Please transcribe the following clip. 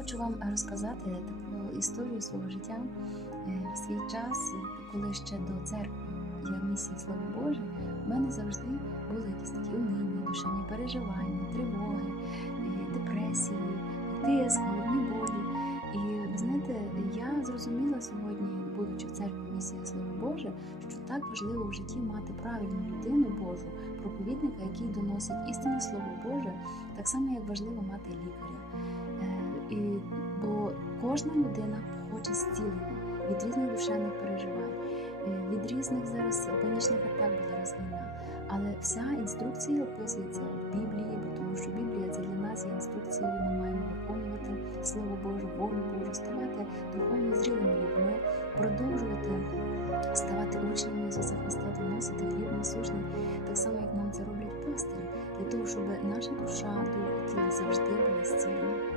хочу вам розказати таку історію свого життя Е, в свій час, коли ще до церкви я місія Слово Боже, в мене завжди були якісь такі унинні, душевні переживання, тривоги, е, депресії, тиск, головні болі. І знаєте, я зрозуміла сьогодні, будучи в церкві місія Слово Боже, що так важливо в житті мати правильну людину Божу, проповідника, який доносить істинне Слово Боже, так само як важливо мати лікаря. Бо кожна людина хоче зцілення від різних душевних переживань, е, від різних зараз панічних атак, бо зараз. Але вся інструкція описується в Біблії, бо тому що Біблія це для нас є інструкцією. Ми маємо виконувати Слово Боже, волю Божу, ставати духовно зрілими людьми, продовжувати ставати учнями Ісуса Христа, доносити хліб насущний, так само як нам це роблять пастирі, для того, щоб наша душа, дух і тіло завжди були зцілені.